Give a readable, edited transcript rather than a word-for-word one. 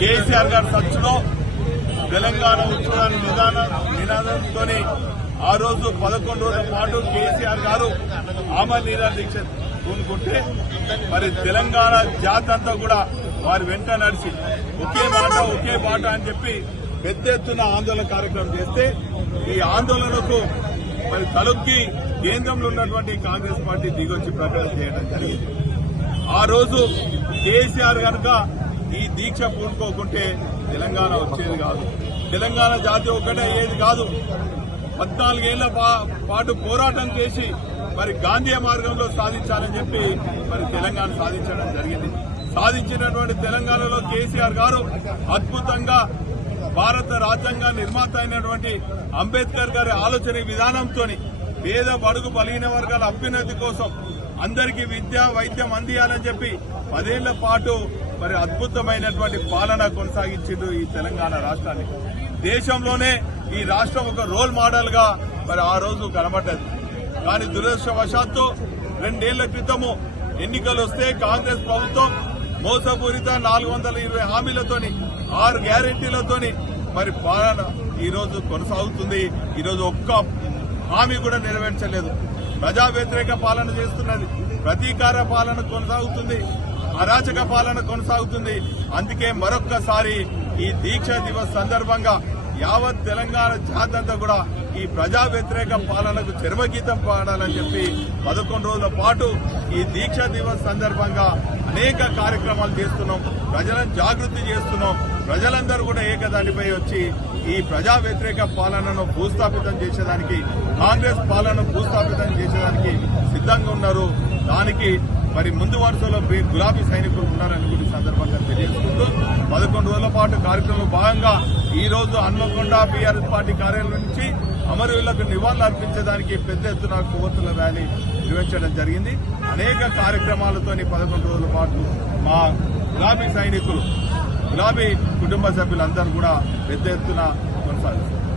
కేసీఆర్ గారి సచ్చులో తెలంగాణ ఉత్సవాన్ని నినాదంతో ఆ రోజు 11 రోజుల పాటు కేసీఆర్ గారు ఆమరణ నిరాహార దీక్ష పూనుకుంటే మరి తెలంగాణ జాతి అంతా కూడా వారి వెంట నడిచి ఒకే మాట ఒకే బాట అని చెప్పి పెద్ద ఎత్తున ఆందోళన కార్యక్రమం చేస్తే ఈ ఆందోళనకు మరి తలొక్కి కేంద్రంలో ఉన్నటువంటి కాంగ్రెస్ పార్టీ దిగొచ్చి ప్రకటన చేయడం జరిగింది. ఆ రోజు కేసీఆర్ కనుక ఈ దీక్ష పూనుకోకుంటే తెలంగాణ వచ్చేది కాదు, తెలంగాణ జాతి ఒక్కటే అయ్యేది కాదు. 14 ఏళ్ల పాటు పోరాటం చేసి మరి గాంధీ మార్గంలో సాధించాలని చెప్పి మరి తెలంగాణ సాధించడం జరిగింది. సాధించినటువంటి తెలంగాణలో కేసీఆర్ గారు అద్భుతంగా భారత రాజ్యాంగ నిర్మాత అయినటువంటి అంబేద్కర్ గారి ఆలోచన విధానంతో పేద బడుగు బలహీన వర్గాల అభ్యున్నతి కోసం అందరికీ విద్య వైద్యం అందియాలని చెప్పి 10 ఏళ్ల పాటు మరి అద్భుతమైనటువంటి పాలన కొనసాగించిండు ఈ తెలంగాణ రాష్ట్రాన్ని. దేశంలోనే ఈ రాష్ట్రం ఒక రోల్ మోడల్ గా మరి ఆ రోజు కనబడ్డది. కానీ దురదృష్టవశాత్తు 2 ఏళ్ల క్రితము ఎన్నికలు వస్తే కాంగ్రెస్ ప్రభుత్వం మోసపూరిత 420 హామీలతోని 6 గ్యారెంటీలతోని మరి పాలన ఈ రోజు కొనసాగుతుంది. ఈ రోజు ఒక్క హామీ కూడా నెరవేర్చలేదు. ప్రజా వ్యతిరేక పాలన చేస్తున్నది, ప్రతీకార పాలన కొనసాగుతుంది, అరాచక పాలన కొనసాగుతుంది. అందుకే మరొక్కసారి ఈ దీక్ష దివస్ సందర్భంగా యావత్ తెలంగాణ జాతి అంతా కూడా ఈ ప్రజా వ్యతిరేక పాలనకు చర్మగీతం పాడాలని చెప్పి 11 రోజుల పాటు ఈ దీక్ష దివస్ సందర్భంగా అనేక కార్యక్రమాలు చేస్తున్నాం, ప్రజలను జాగృతి చేస్తున్నాం. ప్రజలందరూ కూడా ఏకదాటిపై వచ్చి ఈ ప్రజా వ్యతిరేక పాలనను భూస్థాపితం చేసేదానికి, కాంగ్రెస్ పాలనను భూస్థాపితం చేసేదానికి సిద్దంగా ఉన్నారు. దానికి మరి ముందు వరుసలో గులాబీ సైనికులు ఉన్నారని కూడా సందర్భంగా తెలియజేసుకుంటూ 11 రోజుల పాటు కార్యక్రమంలో భాగంగా ఈ రోజు హన్మకొండ బీఆర్ఎస్ పార్టీ కార్యాలయం నుంచి అమరవీరులకు నివాళులు అర్పించడానికి పెద్ద ఎత్తున కొవ్వొత్తుల ర్యాలీ నిర్వహించడం జరిగింది. అనేక కార్యక్రమాలతో 11 రోజుల పాటు మా గులాబీ సైనికులు, గులాబీ కుటుంబ సభ్యులందరూ కూడా పెద్ద ఎత్తున కొనసాగిస్తారు.